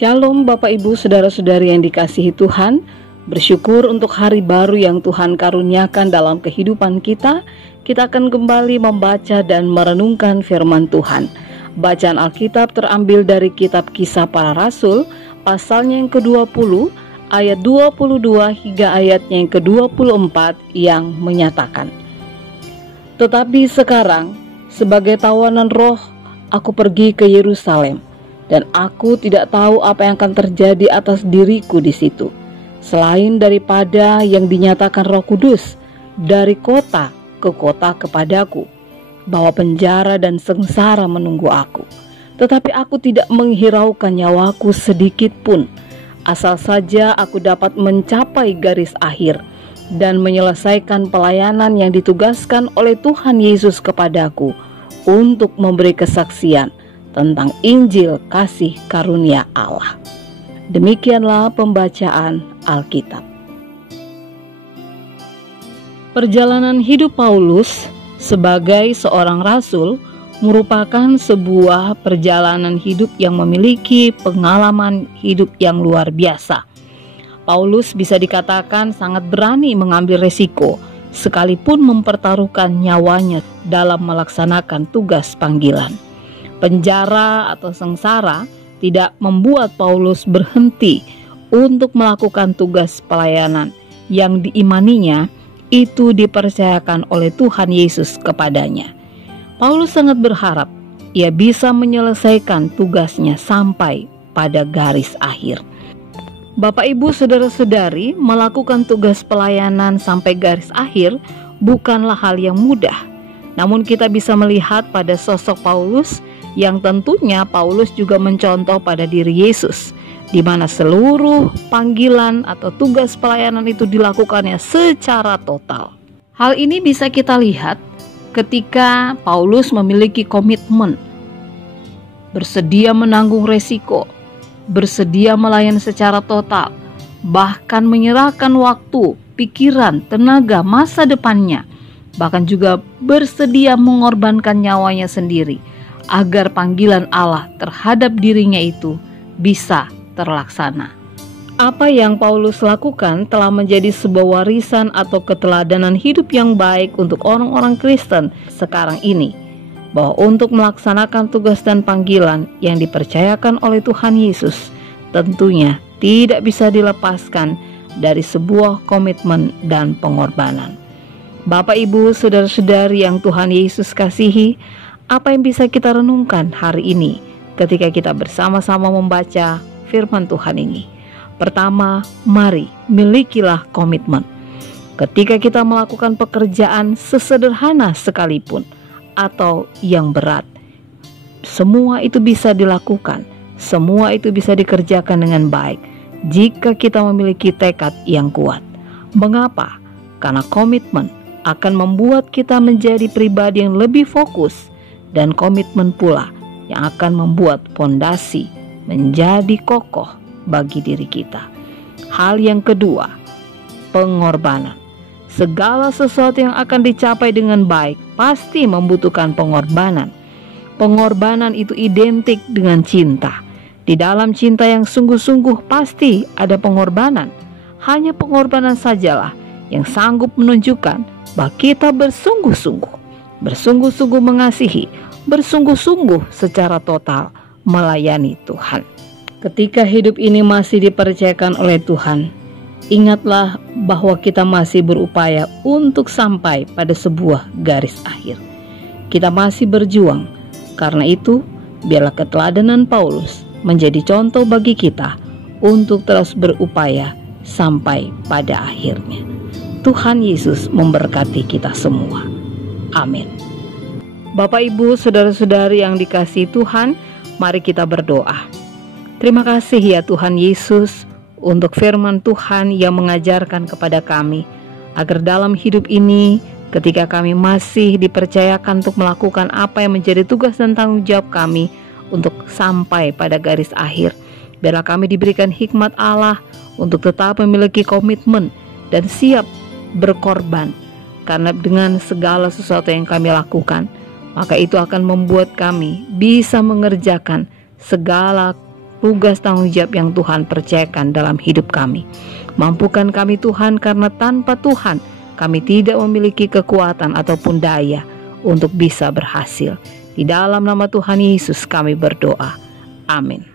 Shalom Bapak Ibu Saudara-saudari yang dikasihi Tuhan. Bersyukur untuk hari baru yang Tuhan karuniakan dalam kehidupan kita. Kita akan kembali membaca dan merenungkan firman Tuhan. Bacaan Alkitab terambil dari kitab Kisah Para Rasul, pasalnya yang ke-20, ayat 22 hingga ayatnya yang ke-24 yang menyatakan, "Tetapi sekarang, sebagai tawanan roh, aku pergi ke Yerusalem, dan aku tidak tahu apa yang akan terjadi atas diriku di situ, selain daripada yang dinyatakan Roh Kudus dari kota ke kota kepadaku, bahwa penjara dan sengsara menunggu aku. Tetapi aku tidak menghiraukan nyawaku sedikit pun, asal saja aku dapat mencapai garis akhir dan menyelesaikan pelayanan yang ditugaskan oleh Tuhan Yesus kepadaku untuk memberi kesaksian tentang Injil kasih karunia Allah." Demikianlah pembacaan Alkitab. Perjalanan hidup Paulus sebagai seorang rasul merupakan sebuah perjalanan hidup yang memiliki pengalaman hidup yang luar biasa. Paulus bisa dikatakan sangat berani mengambil resiko, sekalipun mempertaruhkan nyawanya dalam melaksanakan tugas panggilan. Penjara atau sengsara tidak membuat Paulus berhenti untuk melakukan tugas pelayanan yang diimaninya itu dipercayakan oleh Tuhan Yesus kepadanya. Paulus sangat berharap ia bisa menyelesaikan tugasnya sampai pada garis akhir. Bapak Ibu Saudara-saudari, melakukan tugas pelayanan sampai garis akhir bukanlah hal yang mudah. Namun kita bisa melihat pada sosok Paulus yang tentunya Paulus juga mencontoh pada diri Yesus, di mana seluruh panggilan atau tugas pelayanan itu dilakukannya secara total. Hal ini bisa kita lihat ketika Paulus memiliki komitmen, bersedia menanggung resiko, bersedia melayani secara total, bahkan menyerahkan waktu, pikiran, tenaga, masa depannya, bahkan juga bersedia mengorbankan nyawanya sendiri agar panggilan Allah terhadap dirinya itu bisa terlaksana. Apa yang Paulus lakukan telah menjadi sebuah warisan atau keteladanan hidup yang baik untuk orang-orang Kristen sekarang ini, bahwa untuk melaksanakan tugas dan panggilan yang dipercayakan oleh Tuhan Yesus tentunya tidak bisa dilepaskan dari sebuah komitmen dan pengorbanan. Bapak Ibu Saudara-saudari yang Tuhan Yesus kasihi, apa yang bisa kita renungkan hari ini ketika kita bersama-sama membaca firman Tuhan ini? Pertama, mari milikilah komitmen. Ketika kita melakukan pekerjaan sesederhana sekalipun atau yang berat, semua itu bisa dilakukan, semua itu bisa dikerjakan dengan baik jika kita memiliki tekad yang kuat. Mengapa? Karena komitmen akan membuat kita menjadi pribadi yang lebih fokus, dan komitmen pula yang akan membuat fondasi menjadi kokoh bagi diri kita. Hal yang kedua, pengorbanan. Segala sesuatu yang akan dicapai dengan baik pasti membutuhkan pengorbanan. Pengorbanan itu identik dengan cinta. Di dalam cinta yang sungguh-sungguh pasti ada pengorbanan. Hanya pengorbanan sajalah yang sanggup menunjukkan bahwa kita bersungguh-sungguh mengasihi, bersungguh-sungguh secara total melayani Tuhan. Ketika hidup ini masih dipercayakan oleh Tuhan, ingatlah bahwa kita masih berupaya untuk sampai pada sebuah garis akhir. Kita masih berjuang. Karena itu, biarlah keteladanan Paulus menjadi contoh bagi kita untuk terus berupaya sampai pada akhirnya. Tuhan Yesus memberkati kita semua. Amin. Bapak Ibu Saudara-saudari yang dikasihi Tuhan, mari kita berdoa. Terima kasih ya Tuhan Yesus untuk firman Tuhan yang mengajarkan kepada kami agar dalam hidup ini, ketika kami masih dipercayakan untuk melakukan apa yang menjadi tugas dan tanggung jawab kami untuk sampai pada garis akhir, biarlah kami diberikan hikmat Allah untuk tetap memiliki komitmen dan siap berkorban, karena dengan segala sesuatu yang kami lakukan, maka itu akan membuat kami bisa mengerjakan segala tugas tanggung jawab yang Tuhan percayakan dalam hidup kami. Mampukan kami Tuhan, karena tanpa Tuhan kami tidak memiliki kekuatan ataupun daya untuk bisa berhasil. Di dalam nama Tuhan Yesus kami berdoa. Amin.